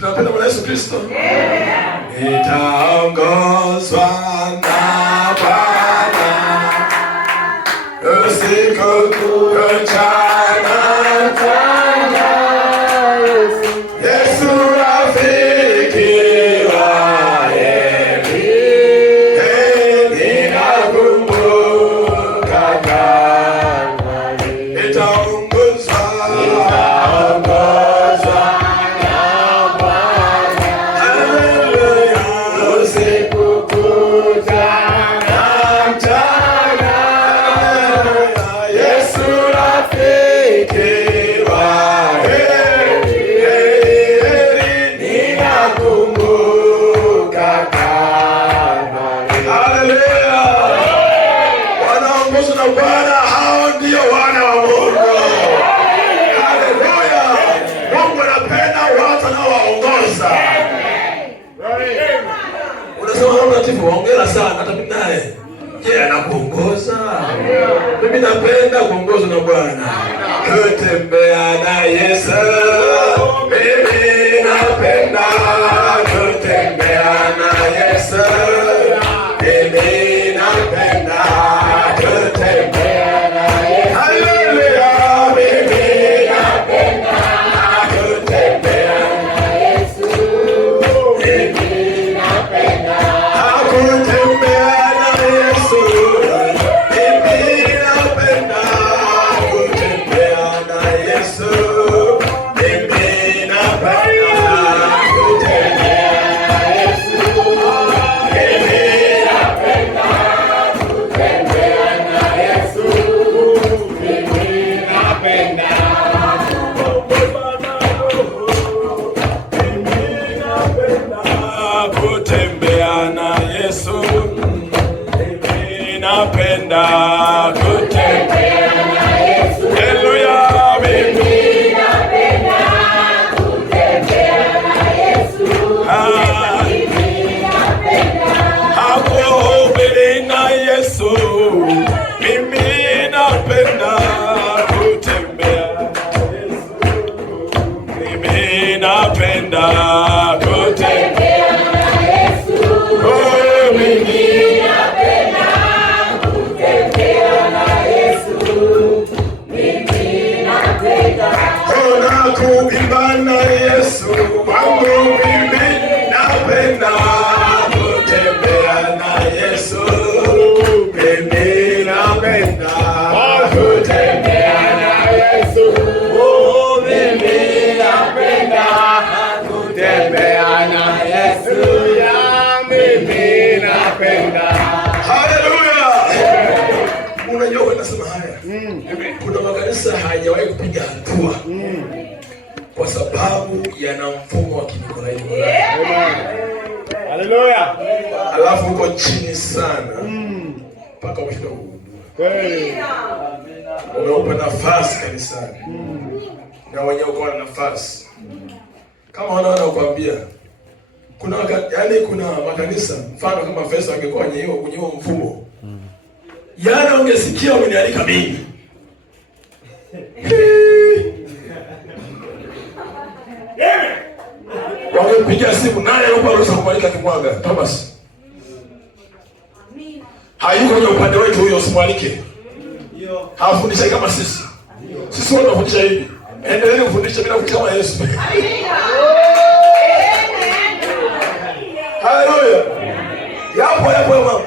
Tunapenda Bwana Yesu Kristo. Nitaongozwa na Bwana usiku kucha. Yesu rafiki wa heri, ninakumbuka Kalvari. Nitaongozwa na Bwana usiku kucha na mchana. Yesu rafiki wa heri, ninakumbuka Kalvari. Haleluya! Wanaongozwa na Bwana, hao ndio wana wa Mungu. Haleluya! Mungu anapenda watu anaowaongoza. Unasema Roho Mtakatifu waongera sana, hata mimi naye. Je, anakuongoza? Mimi napenda kuongozwa na Bwana. Kutembea na Yesu. Mimi napenda kutembea na Yesu. Mimi napenda kutembea na Yesu. Haleluya! Mimi napenda kutembea na Yesu. Mimi napenda kutembea na Yesu. Mimi napenda kutembea na Yesu. Mimi napenda kutembea na Yesu. Mimi napenda kutembea na Yesu. Mimi napenda kutembea na Yesu. Mimi napenda kutembea na Yesu. Haleluya! Mimi napenda kutembea na Yesu. Mimi napenda kuhubiri na Yesu. Mimi napenda kutembea na Yesu. Mimi napenda kutembea na Yesu. Mimi napenda kutembea na Yesu. Mimi napenda kuimba na Yesu wangu. Mimi napenda kutembea na Yesu. Mimi napenda kutembea na Yesu. Mimi napenda kutembea na Yesu. Mimi napenda. Haleluya! Unajua wanasema haya. Kuna makanisa hayajawahi kupiga hatua kwa sababu yana mfumo wa Kinikolai. Haleluya! Alafu uko chini sana mpaka ushinda kugundua. Umeupa nafasi kanisani na wenye uko na nafasi kama wanaona kukwambia. Kuna kuna makanisa mfano kama Feso angekuwa kwenye hiyo mfumo. Ungesikia umenialika mimi. Wangempigia simu naye yuko ruhusa kumwalika kimwaga. Thomas. Hayuko kwenye upande wetu huyo, usimwalike. Hafundisha kama sisi. Sisi wote tunafundisha hivi. Endelee kufundisha bila kama Yesu. Haleluya! Yapo mama.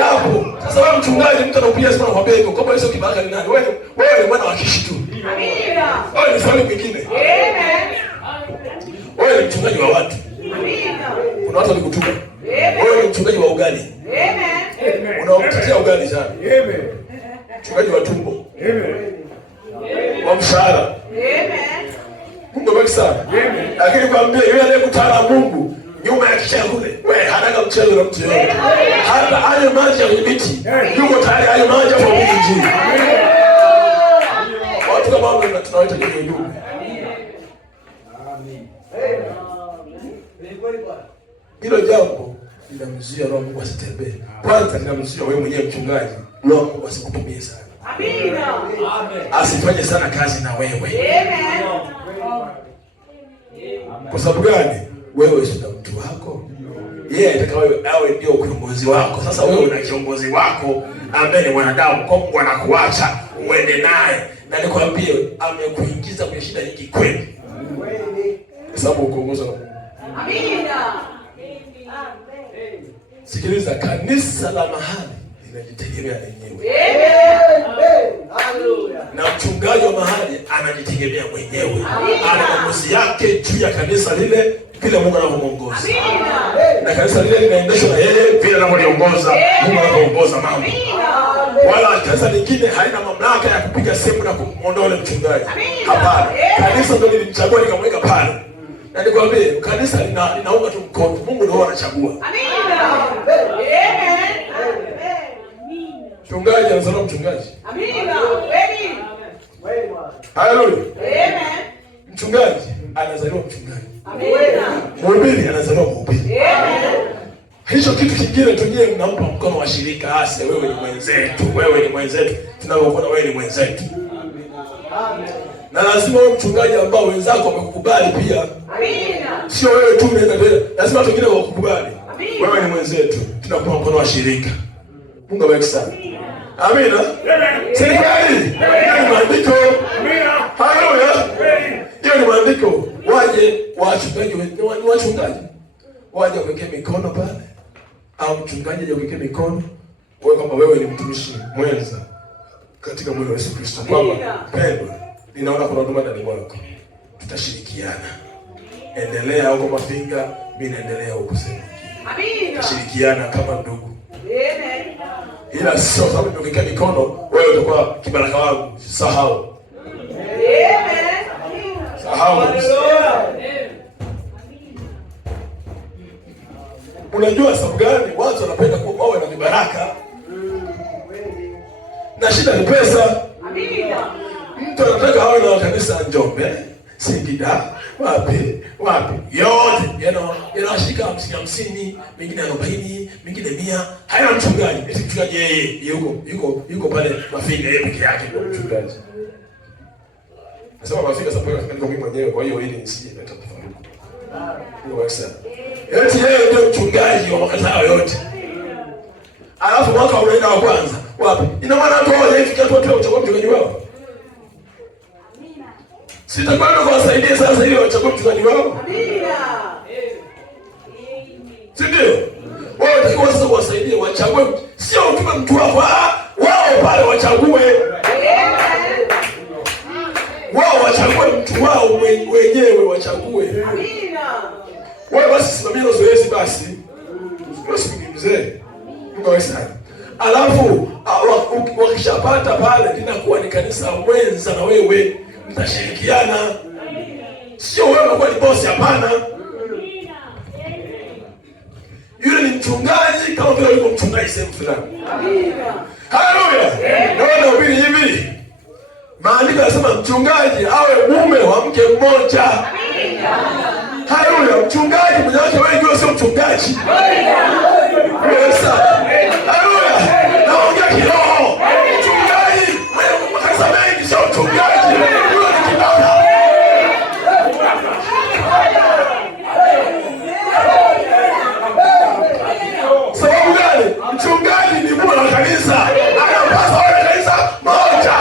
Yapo. Sasa wewe mchungaji, mtu anakupigia simu anakuambia hivyo, kama hizo kibaraka ni nani? Wewe ni mwana wa Kishi tu. Amina. Wewe ni swali mwingine. Amen. Wewe ni mchungaji wa watu. Amina. Kuna watu walikutuka. Wewe ni mchungaji wa ugali. Amen. Unaomtetea ugali sana. Amen. Mchungaji wa tumbo. Amen. Wa mshahara. Amen. Mungu bariki sana. Amen. Lakini kwambia yule anayekutana Mungu nyuma ya kisha kule, wewe hanaga mchezo na mtu yote. Hata hayo maji ya miti, yuko tayari hayo maji kwa Mungu. Watu kama wao tunawaita kwenye ndugu. Amen. Hilo jambo linamzuia Roho Mungu asitembee. Kwanza linamzuia wewe mwenyewe mchungaji, Roho Mungu asikutumie sana. Amina. Amen. Asifanye sana kazi na wewe. Amen. Kwa sababu gani? Wewe si mtu wako. Yeye atakaye awe ndio kiongozi wako. Sasa wewe una kiongozi wako ambaye ni mwanadamu, kwa Mungu anakuacha uende naye. Na nikwambie amekuingiza kwenye shida nyingi kweli. Kwa sababu ukoongozwa na Mungu. Amina. Sikiliza, kanisa la mahali linajitegemea lenyewe. Na mchungaji wa mahali anajitegemea mwenyewe. Ana maamuzi yake juu ya kanisa lile vile Mungu anamuongoza. Na kanisa lile linaendeshwa na yeye vile anavyoliongoza Mungu anaongoza mambo. Wala kanisa lingine haina mamlaka ya kupiga simu na kumuondoa yule mchungaji. Hapana. Kanisa ndio lilimchagua likamweka pale. Na nikwambie kanisa linaunga tu mkono. Mungu ndio anachagua. Amina. Amen. Mchungaji anazaliwa mchungaji. Amina. Haleluya. Amen. Mchungaji anazaliwa mchungaji. Amina. Mhubiri anazaliwa mhubiri. Amen. Hicho kitu kingine tujie mnampa mkono wa shirika ase, wewe ni mwenzetu, wewe ni mwenzetu. Tunapokuona wewe ni mwenzetu. Amen. Na lazima wewe mchungaji ambao wenzako wamekukubali pia. Amina. Sio wewe tu unaenda mbele. Lazima watu wengine wakukubali. Wewe ni mwenzetu. Tunakupa mkono wa shirika. Mungu abariki sana. Amina. Serikali. Hiyo ni maandiko. Amina. Haleluya. Hiyo ni maandiko. Waje wachungaji ni wachungaji. Waje waweke mikono pale. Au mchungaji aje waweke mikono. Wewe kama wewe ni mtumishi mwenza katika mwili wa Yesu Kristo. Kwamba pendwa, ninaona kuna huduma ndani mwako. Tutashirikiana. Endelea huko Mafinga, mimi naendelea huko Sema. Amina. Tutashirikiana kama ndugu. Amen. Ila sio sababu nimekaa mikono, wewe utakuwa kibaraka wangu. Sahau. Amen. Sahau. Unajua sababu gani watu wanapenda kuwa wawe na kibaraka? Na shida ni pesa. Amina. Mtu anataka awe na kanisa Njombe, Singida, wapi, yote, yanashika 50, mengine 40, mengine 100, haina mchungaji. Eti mchungaji yeye yuko pale Mafinga yeye peke yake ndio mchungaji. Nasema Mafinga sababu niko mimi mwenyewe, kwa hiyo ili nisije nileta tafaruku. Ndio wasa. Eti yeye ndio mchungaji wa makatao yote. Alafu mwaka unaenda wa kwanza, wapi? Ina maana tu wao hivi kiatu watu wachukua mchungaji wao. Sitakwenda kuwasaidia sasa ili wachague mchungaji wao. Amina. Si ndio? Wao watakiwa sasa kuwasaidia wachague, sio utume mtu wako, wao pale wachague. Wao wachague mtu wao wenyewe wachague. Amina. Wao basi simamia na zoezi basi. Usiwe mzee. Mungu awe sana. Alafu wakishapata pale linakuwa ni kanisa mwenza na wewe. Mtashirikiana. Sio wewe unakuwa ni bosi, hapana. Yule ni mchungaji kama vile yuko mchungaji sehemu fulani. Amina. Haleluya. Naona ubiri hivi. Maandiko yanasema mchungaji awe mume wa mke mmoja. Amina. Haleluya. Mchungaji mwenye wake wengi sio mchungaji. Amina. Yes. Haleluya. Naongea kiroho. Mchungaji mwenye makanisa mengi sio mchungaji. Sababu gani? Mchungaji ni mume wa kanisa. Anapaswa awe kanisa moja.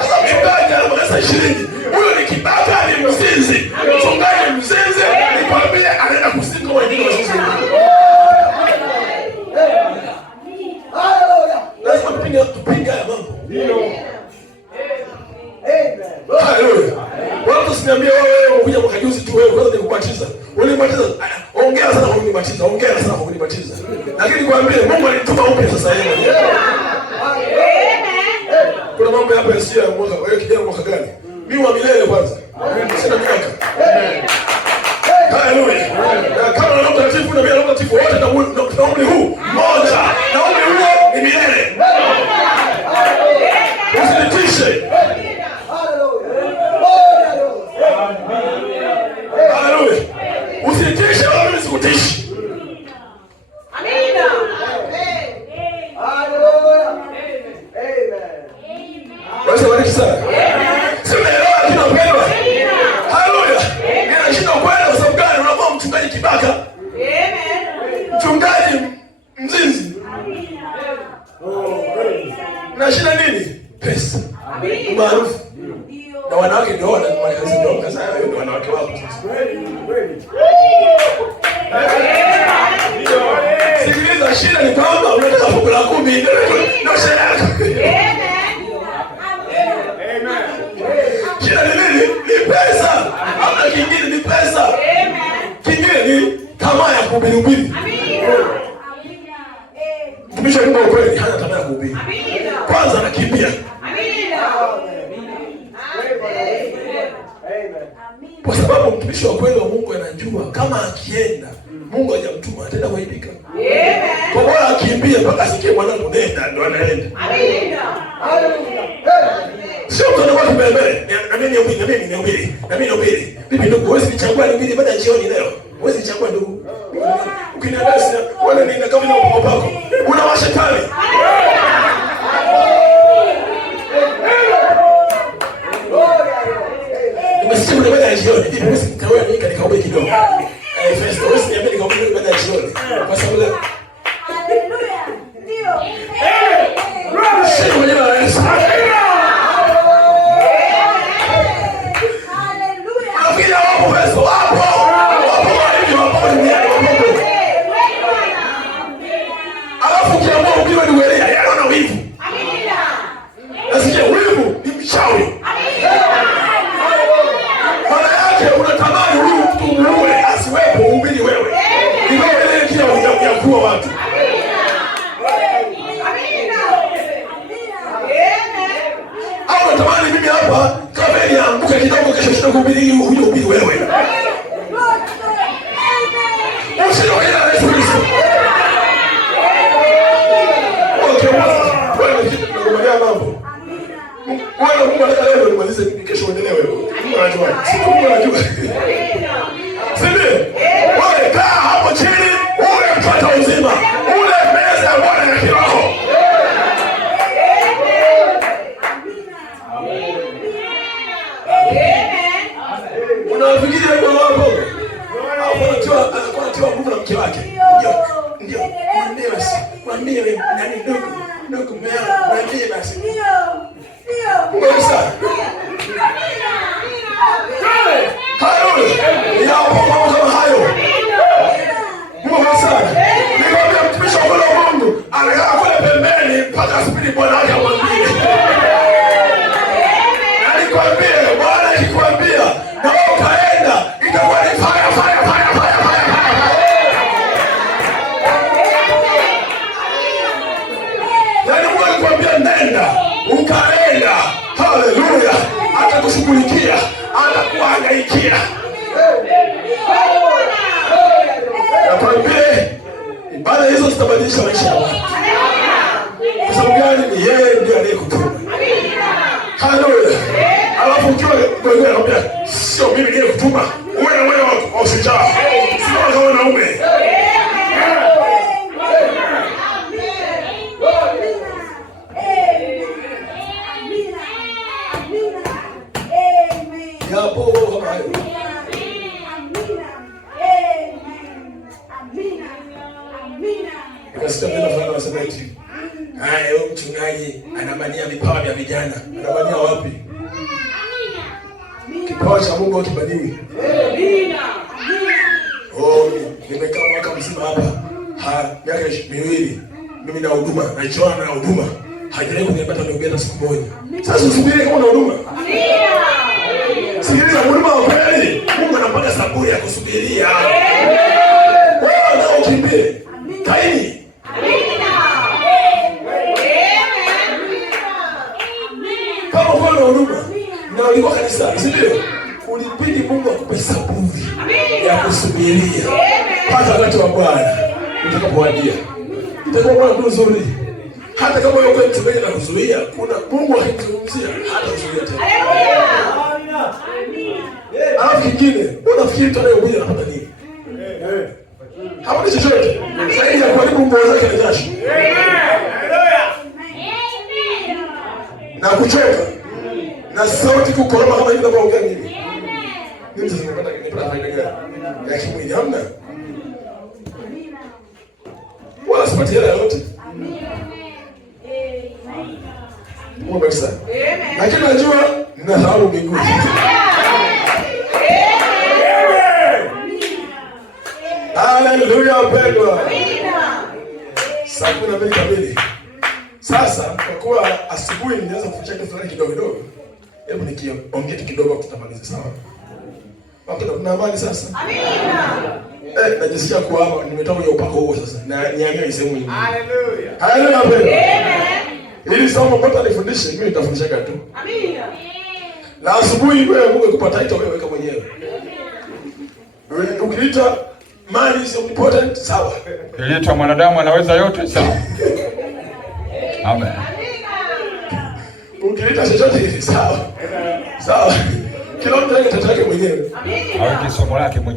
Sasa mchungaji ana makanisa 20. Huyo ni kibaka, ni mzinzi. Mchungaji mzinzi, ni kwambie anaenda kusinga wengine wazinzi. Lazima tupinga ya mambo. Haleluya. Watu usiniambie wewe ukuja mwaka juzi tu wewe kwanza nikubatiza. Ulinibatiza. Ongea sana kwa kunibatiza. Ongea sana kwa kunibatiza. Lakini nikwambie Mungu alituma upya sasa hivi. Kuna mambo hapa yasiyo ya mwaka. Wewe kijana mwaka gani? Mimi wa milele kwanza. Sina miaka. Haleluya. Na kama na mtakatifu na mimi na mtakatifu wote na umri huu moja. Na umri huo ni milele. Usinitishe. Haleluya. Usinitishe wala mimi sikutishi. Amina. Haleluya. Amen. Basi bariki sana. Na wanawake ndio wanawake sasa ndio wanawake wako sasa. Sikiliza, shida ni kwamba unataka fungu la 10 ndio shida yako. Shida ni nini? Ni pesa. Hamna kingine, ni pesa. Kingine ni tamaa ya kuhubiri. Mtumishi wa Mungu kweli hana tamaa ya kuhubiri. Kwanza anakimbia. Kwa sababu mtumishi wa kweli wa Mungu anajua kama akienda Mungu hajamtuma ataenda kuaibika. Kwa bora akimbie mpaka asikie mwanangu nenda ndo anaenda. Sio mtu anakuwa kibembele. Na mimi nihubiri. Bibi ndugu, huwezi nichagua nihubiri baada ya jioni leo. Huwezi nichagua ndugu. Ukiniambia wala nina kama na upako wako. Una washetani. Umesikia ule baada ya jioni. Bibi huwezi nikawe nika nikahubiri kidogo. First huwezi niambia nikahubiri baada ya jioni. Kwa sababu haleluya. Ndio. Sio mwenyewe anaweza. Alafu kiamua ukiwa ni wewe, yana wivu. Amina. Nasikia wivu ni mchawi. Amina. Maana yake unatamani huyu mtu muue asiwepo uhubiri wewe. Ni wewe ile kila unakuwa watu. Amina. Au unatamani mimi hapa kama nianguke kidogo kesho sitakuhubiri huyo uhubiri wewe. Wala Mungu anataka leo nimalize kesho uendelee wewe. Mungu anajua. Siku Mungu anajua. Sisi wewe kaa hapo chini, ule mpata uzima. Ule meza ya Bwana ya kiroho. Unafikiri wewe hapo? Hapo anatoa nguvu na mke wake. Ndio. Mwambie nani ndugu mmea, mwambie basi. Mungu sana. Haleluya. Ya Mungu kama hayo. Mungu sana. Nikwambia mtumishi wa Mungu anakaa kule pembeni mpaka spidi Bwana yake amwambie. Na nikwambie Bwana akikwambia na wewe ukaenda itakuwa ni fire. Yaani Mungu akikwambia nenda, ukaenda. Haleluya. Atakushughulikia, atakuhangaikia. Nakwambia ibada hizo zitabadilisha maisha ya watu. Kwa sababu gani? Ni yeye ndiye aliyekutuma. Haleluya. Alafu ukiwa wewe unamwambia sio mimi ndiye kutuma. Wewe wako usijaa. Sio kama wanaume. Yapo kama hayo. Nikasikia mtu fulani anasema eti huyo mchungaji anabania vipawa vya vijana. Anabania wapi? Kipawa cha Mungu kibaniwi. Nimekaa mwaka mzima hapa. Miaka 2 mimi na huduma, naichoana na huduma. Hajawahi kunipata niongea siku moja. Sasa usubiri kama una huduma. Sikiliza, huduma wa kweli Mungu anampaka saburi ya kusubiria. Wewe nao ukimbie. Kaini. Kama uko na huduma na ulikuwa kanisa, si ndio? Ulipidi Mungu akupe saburi ya kusubiria. Hata wakati wa Bwana utakapowadia. Itakuwa nzuri. Hata kama wewe uko mtumishi na kuzuia, kuna Mungu akizungumzia hata kuzuia tena. Alafu kingine, unafikiri mtu anayehubiri anapata nini? Haoni chochote. Zaidi ya kuharibu nguo zake na jasho. Na kuchoka. Na sauti kukoroma kama hivi ninavyoongea mimi. Mimi sasa nimepata faida gani? Ya kimwili hamna. Wala sipati hela yote. Mungu sana. Lakini najua na hapo mbinguni. Haleluya wapendwa. Saa 12 kamili. Sasa kwa kuwa asubuhi nilianza kufanya kitu fulani kidogo, hebu nikiongea kidogo tutamaliza, sawa? Wapenda kuna amani sasa. Amina. Najisikia kuwa hapa nimetoka kwenye upako huo sasa. Na niamini sehemu nyingine. Haleluya. Haleluya wapendwa. Amen. Ili somo mbona nifundishe, mimi nitafundisha tu. Amina. Na asubuhi wewe Mungu akupata ito wewe kama mwenyewe. Ukilita mali is important, sawa. Ukilita mwanadamu anaweza yote, sawa. Amen. Ukilita chochote hivi, sawa. Sawa. Kila mtu anataka mwenyewe. Aweke somo lake mwenyewe.